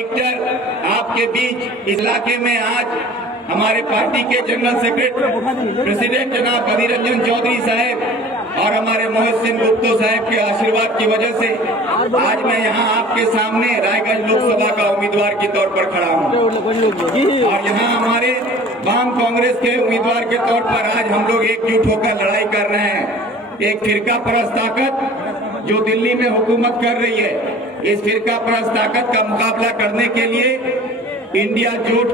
Director आपके बीच इस इलाके में आज हमारे पार्टी के जनरल सेक्रेटरी प्रेसिडेंट जनाब अधीर रंजन चौधरी साहब और हमारे मोहित सिंह गुप्तो साहब के आशीर्वाद की वजह से आज मैं यहाँ आपके सामने रायगंज लोकसभा का उम्मीदवार के तौर पर खड़ा हूँ। और यहाँ हमारे वाम कांग्रेस के उम्मीदवार के तौर पर आज हम लोग एकजुट होकर लड़ाई कर रहे हैं। एक फिरका परस्त ताकत जो दिल्ली में हुकूमत कर रही है, इस फिरका परस्त ताकत का मुकाबला करने के लिए इंडिया जोट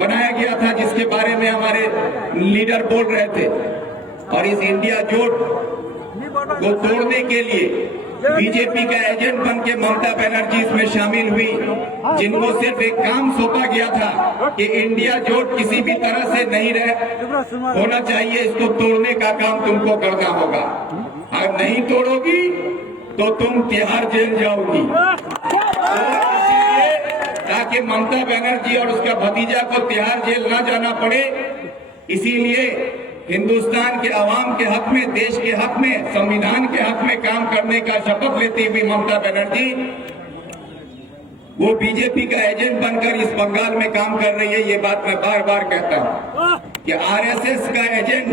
बनाया गया था, जिसके बारे में हमारे लीडर बोल रहे थे। और इस इंडिया जोट को तोड़ने के लिए बीजेपी का एजेंट बन के ममता बनर्जी इसमें शामिल हुई, जिनको सिर्फ एक काम सौंपा गया था कि इंडिया जोट किसी भी तरह से नहीं होना चाहिए, इसको तोड़ने का काम तुमको करना होगा। अगर नहीं तोड़ोगी तो तुम तिहाड़ जेल जाओगी। ताकि ममता बनर्जी और उसका भतीजा को तिहाड़ जेल न जाना पड़े, इसीलिए हिंदुस्तान के अवाम के हक में, देश के हक में, संविधान के हक में काम करने का शपथ लेती हुई ममता बनर्जी वो बीजेपी का एजेंट बनकर इस बंगाल में काम कर रही है। ये बात मैं बार बार कहता हूं कि आरएसएस का एजेंट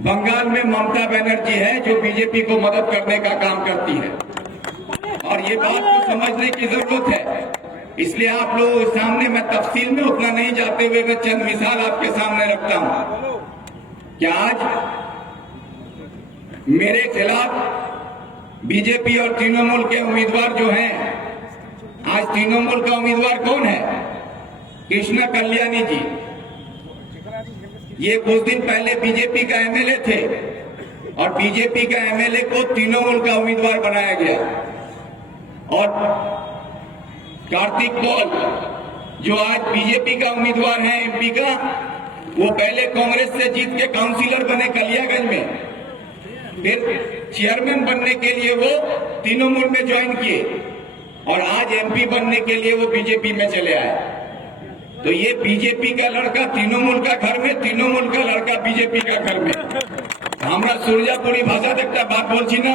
बंगाल में ममता बनर्जी है, जो बीजेपी को मदद करने का काम करती है। और ये बात को समझने की जरूरत है। इसलिए आप लोगों के सामने मैं तफसील में उतना नहीं जाते हुए मैं चंद मिसाल आपके सामने रखता हूं कि आज मेरे खिलाफ बीजेपी और तृणमूल के उम्मीदवार जो हैं, आज तृणमूल का उम्मीदवार कौन है? कृष्णा कल्याणी जी। ये कुछ दिन पहले बीजेपी का एमएलए थे और बीजेपी का एमएलए को तृणमूल का उम्मीदवार बनाया गया। और कार्तिक पॉल जो आज बीजेपी का उम्मीदवार है एमपी का, वो पहले कांग्रेस से जीत के काउंसिलर बने कलियागंज में, फिर चेयरमैन बनने के लिए वो तृणमूल में ज्वाइन किए और आज एमपी बनने के लिए वो बीजेपी में चले आए। तो ये बीजेपी का लड़का तृणमूल का घर में, तृणमूल का लड़का बीजेपी का घर में। हमरा सुरजापुरी भाषा एक बात बोलছি ना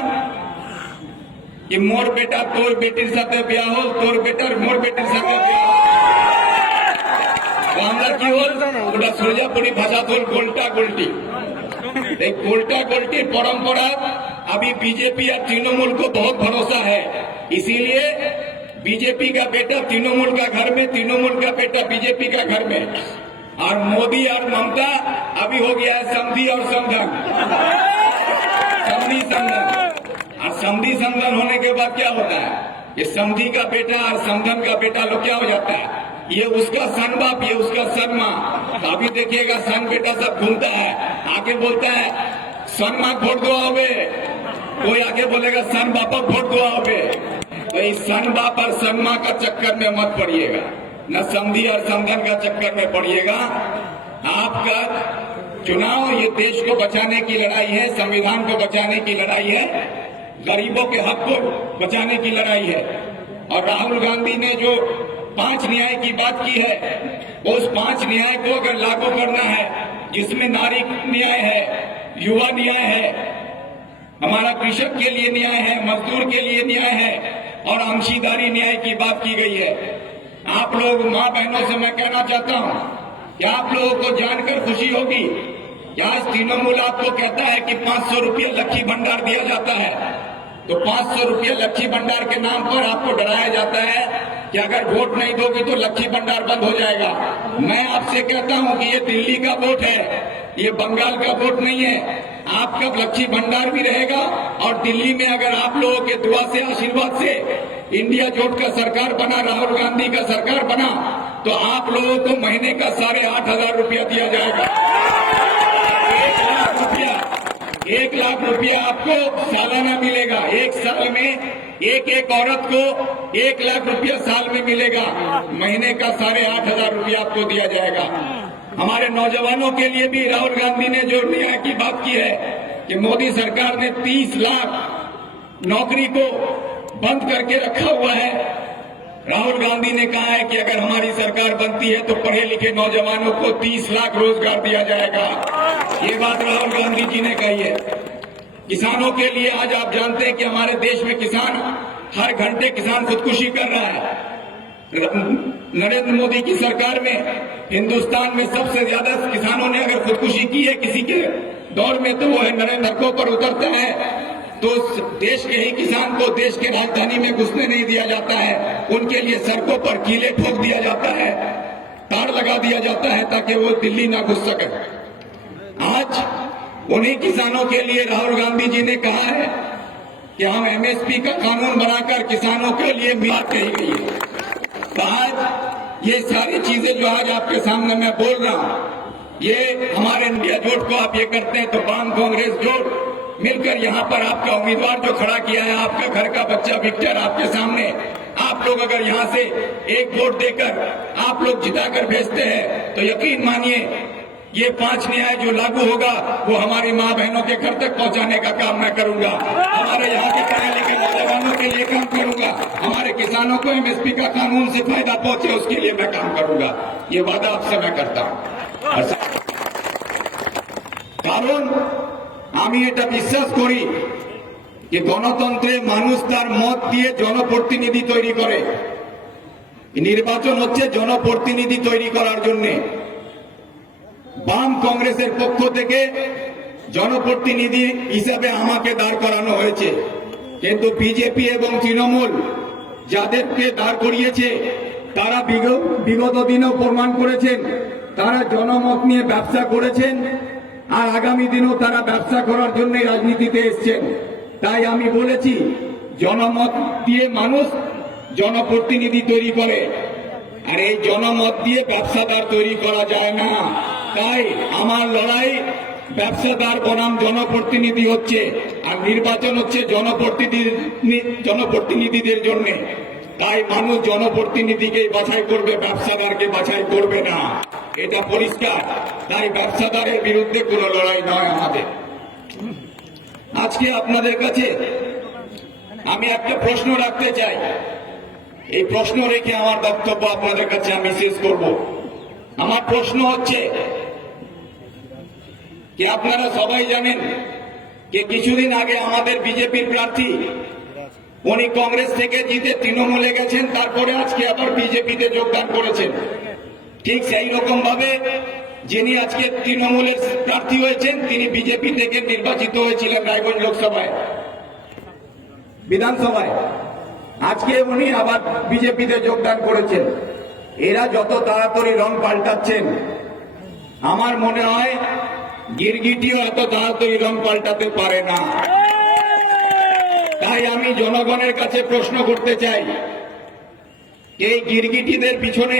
कि मोर बेटा तोर बेटीर साथे ब्याह हो, तोर बेटार मोर बेटीर साथे ब्याह हो। আমরা কি হল ওটা सुरजापुरी भाषा तो गोल्टा गोल्टी। गोल्टा गोल्टी परंपरा अभी बीजेपी और तृणमूल को बहुत भरोसा है, इसीलिए बीजेपी का बेटा तृणमूल का घर में, तृणमूल का बेटा बीजेपी का घर में। और मोदी और ममता अभी हो गया है समधी और समधन, समधी समधन। और समधी समधन होने के बाद क्या होता है? ये समधी का बेटा और समधन का बेटा लोग क्या हो जाता है? ये उसका सन बाप, ये उसका सन माँ। तो अभी देखिएगा सन बेटा सब घूमता है, आके बोलता है सन माँ वोट दो आओगे, कोई आके बोलेगा सन बापा वोट दो आओगे। तो इस सन बाप और सन माँ का चक्कर में मत पड़िएगा, न समधी और समधन का चक्कर में पड़िएगा। आपका चुनाव ये देश को बचाने की लड़ाई है, संविधान को बचाने की लड़ाई है, गरीबों के हक को बचाने की लड़ाई है। और राहुल गांधी ने जो 5 न्याय की बात की है, उस 5 न्याय को अगर लागू करना है, जिसमें नारी न्याय है, युवा न्याय है, हमारा कृषक के लिए न्याय है, मजदूर के लिए न्याय है और अंशीदारी न्याय की बात की गई है। आप लोग माँ बहनों से मैं कहना चाहता हूँ कि आप लोगों को जानकर खुशी होगी कि आज तृणमूल आपको कहता है कि 500 रुपये लक्ष्मी भंडार दिया जाता है। तो 500 रुपये लक्ष्मी भंडार के नाम पर आपको डराया जाता है कि अगर वोट नहीं दोगे तो लक्ष्मी भंडार बंद हो जाएगा। मैं आपसे कहता हूं कि ये दिल्ली का वोट है, ये बंगाल का वोट नहीं है। आपका लक्ष्मी भंडार भी रहेगा और दिल्ली में अगर आप लोगों के दुआ से, आशीर्वाद से इंडिया जोट का सरकार बना, राहुल गांधी का सरकार बना, तो आप लोगों को महीने का 8,500 रुपया दिया जाएगा। 1 लाख रुपया आपको सालाना मिलेगा। एक साल में एक औरत को 1 लाख रुपया साल में मिलेगा। महीने का 8,500 रुपया आपको दिया जाएगा। हमारे नौजवानों के लिए भी राहुल गांधी ने जो न्याय की बात की है कि मोदी सरकार ने 30 लाख नौकरी को बंद करके रखा हुआ है। राहुल गांधी ने कहा है कि अगर हमारी सरकार बनती है तो पढ़े लिखे नौजवानों को 30 लाख रोजगार दिया जाएगा। ये बात राहुल गांधी जी ने कही है। किसानों के लिए आज आप जानते हैं कि हमारे देश में किसान हर घंटे किसान खुदकुशी कर रहा है। नरेंद्र मोदी की सरकार में हिंदुस्तान में सबसे ज्यादा किसानों ने अगर खुदकुशी की है किसी के दौर में, तो वो है नरेंद्र। सड़कों पर उतरता है तो देश के ही किसान को देश के राजधानी में घुसने नहीं दिया जाता है, उनके लिए सड़कों पर कीले ठोक दिया जाता है, तार लगा दिया जाता है ताकि वो दिल्ली ना घुस सके। आज उन्हीं किसानों के लिए राहुल गांधी जी ने कहा है कि हम एमएसपी का कानून बनाकर किसानों के लिए मियाद कही गई है। तो आज ये सारी चीजें जो आज आपके सामने मैं बोल रहा हूं, ये हमारे इंडिया जोड़ को आप ये करते हैं तो वाम कांग्रेस जोड़ मिलकर यहाँ पर आपका उम्मीदवार जो खड़ा किया है, आपका घर का बच्चा विक्टर आपके सामने, आप लोग अगर यहाँ से एक वोट देकर आप लोग जिताकर भेजते हैं तो यकीन मानिए ये 5 न्याय जो लागू होगा वो हमारी माँ बहनों के घर तक पहुँचाने का काम मैं करूंगा, हमारे यहाँ के पढ़े लिखे नौजवानों के लिए काम करूंगा, हमारे किसानों को एमएसपी का कानून से फायदा पहुंचे उसके लिए मैं काम करूंगा। ये वादा आपसे मैं करता हूँ। কারণ আমি এটা বিশ্বাস করি যে গণতন্ত্রে মানুষ তার মত দিয়ে জনপ্রতিনিধি তৈরি করে। নির্বাচন হচ্ছে জনপ্রতিনিধি তৈরি করার জন্য। বাম কংগ্রেসের পক্ষ থেকে জনপ্রতিনিধি হিসাবে আমাকে দাঁড় করানো হয়েছে, কিন্তু বিজেপি এবং তৃণমূল যাদেরকে দাঁড় করিয়েছে তারা বিগত দিনেও প্রমাণ করেছেন তারা জনমত নিয়ে ব্যবসা করেছেন, আর আগামী দিনেও তারা ব্যবসা করার জন্যই রাজনীতিতে এসছেন। তাই আমি বলেছি জনমত দিয়ে মানুষ জনপ্রতিনিধি তৈরি করে, আর এই জনমত দিয়ে ব্যবসাদার তৈরি করা যায় না। তাই আমার লড়াই ব্যবসাদার বনাম জনপ্রতিনিধি হচ্ছে, আর নির্বাচন হচ্ছে জনপ্রতিনিধিদের জন্য। তাই মানুষ জনপ্রতিনিধিকে বাছাই করবে, ব্যবসাদারকে বাছাই করবে না, এটা পরিষ্কার। তাই ব্যবসাদারের বিরুদ্ধে কোনো লড়াই নয় আমাদের। আজকে আপনাদের কাছে আমি একটা প্রশ্ন রাখতে চাই, এই প্রশ্ন রেখে আমার বক্তব্য আপনাদের কাছে আমি শেষ করব। আমার প্রশ্ন হচ্ছে যে আপনারা সবাই জানেন যে কিছুদিন আগে আমাদের বিজেপির প্রার্থী উনি কংগ্রেস থেকে জিতে তৃণমূলে গেছেন, তারপরে আজকে আবার বিজেপিতে যোগদান করেছেন। ঠিক সেই রকম ভাবে যিনি আজকে তৃণমূলের প্রার্থী হয়েছেন তিনি বিজেপি থেকে নির্বাচিত হয়েছিলেন রায়গঞ্জ লোকসভায় বিধানসভায়, আজকে উনি আবার বিজেপিতে যোগদান করেছেন। এরা যত তাড়াতাড়ি রং পাল্টাচ্ছেন আমার মনে হয় গিরগিটিও এত তাড়াতাড়ি রং পাল্টাতে পারে না। তাই আমি জনগণের কাছে প্রশ্ন করতে চাই, এই গিরগিটিদের পিছনে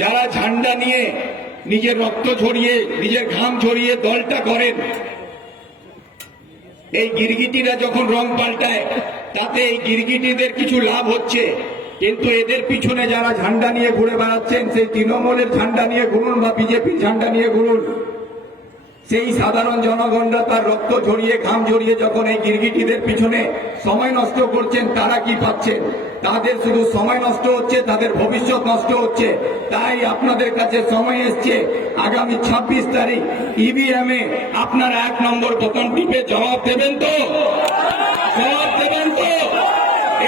যারা ঝান্ডা নিয়ে নিজের রক্ত ঝরিয়ে নিজের ঘাম ঝরিয়ে দলটা করেন, এই গিরগিটিরা যখন রং পাল্টায় তাতে এই গিরগিটিদের কিছু লাভ হচ্ছে, কিন্তু এদের পিছনে যারা ঝান্ডা নিয়ে ঘুরে বেড়াচ্ছেন, সেই তৃণমূলের ঝান্ডা নিয়ে ঘুরুন বা বিজেপির ঝান্ডা নিয়ে ঘুরুন, সেই সাধারণ জনগণরা তার রক্ত ঝরিয়ে ঘাম ঝরিয়ে যখন এই গিরগিটিদের পিছনে সময় নষ্ট করছেন, তারা কি পাচ্ছেন? তাদের শুধু সময় নষ্ট হচ্ছে, তাদের ভবিষ্যৎ নষ্ট হচ্ছে। তাই আপনাদের কাছে সময় এসছে, আগামী 26 তারিখ ইভিএম এ আপনারা 1 নম্বর বোতাম টিপে জবাব দেবেন তো? জবাব দেবেন তো?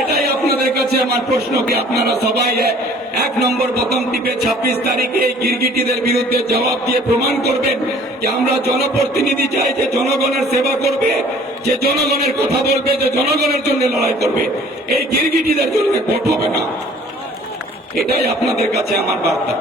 এটাই আপনাদের কাছে আমার প্রশ্ন, কি আপনারা সবাই 1 নম্বর বোতাম টিপে 26 তারিখে এই গিরগিটিদের বিরুদ্ধে জবাব দিয়ে প্রমাণ করবেন যে আমরা জনপ্রতিনিধি চাই, যে জনগণের সেবা করবে, যে জনগণের কথা বলবে, যে জনগণের জন্য লড়াই করবে, এই গিরগিটিদের জন্য ভোট হবে না। এটাই আপনাদের কাছে আমার বার্তা।